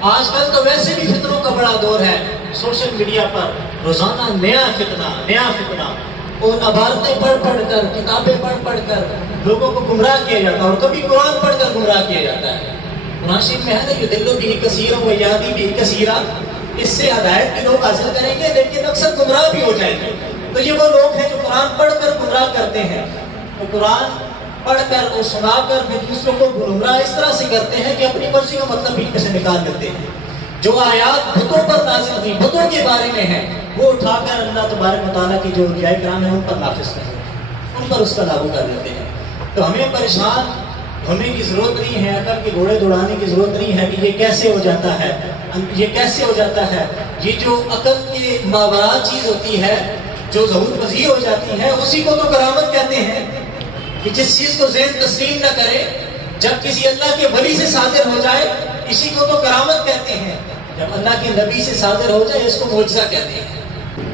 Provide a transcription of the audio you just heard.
آج کل تو ویسے بھی فتنوں کا بڑا دور ہے، سوشل میڈیا پر روزانہ نیا فتنہ اور عبارتیں پڑھ کر، کتابیں پڑھ کر لوگوں کو گمراہ کیا جاتا ہے، اور کبھی قرآن پڑھ کر گمراہ کیا جاتا ہے۔ قرآن شریف میں ہے نا، یضل بہ کثیرا ویہدی بہ کثیرا، اس سے ہدایت بھی لوگ حاصل کریں گے لیکن اکثر گمراہ بھی ہو جائیں گے۔ تو یہ وہ لوگ ہیں جو قرآن پڑھ کر گمراہ کرتے ہیں، وہ قرآن پڑھ کر اور سنا کر پھر دوسروں کو گمراہ اس طرح سے کرتے ہیں کہ اپنی مرضی کا مطلب بھی ان سے نکال دیتے ہیں۔ جو آیات بتوں پر نازل ہوئی، بتوں کے بارے میں ہیں، وہ اٹھا کر اللہ تبارک و تعالیٰ کی جو اولیاء کرام ہیں ان پر نافذ کرتے ہیں، ان پر اس کا لاگو کر دیتے ہیں۔ تو ہمیں پریشان ہونے کی ضرورت نہیں ہے، عقل کے گھوڑے دوڑانے کی ضرورت نہیں ہے کہ یہ کیسے ہو جاتا ہے، یہ کیسے ہو جاتا ہے۔ یہ جو عقل کے ماورا چیز ہوتی ہے، جو ظہور پذیر ہو جاتی ہے، اسی کو تو کرامت کہتے ہیں، کہ جس چیز کو ذہن تسلیم نہ کرے، جب کسی اللہ کے ولی سے صادر ہو جائے، اسی کو تو کرامت کہتے ہیں۔ جب اللہ کے نبی سے صادر ہو جائے، اس کو معجزہ کہتے ہیں۔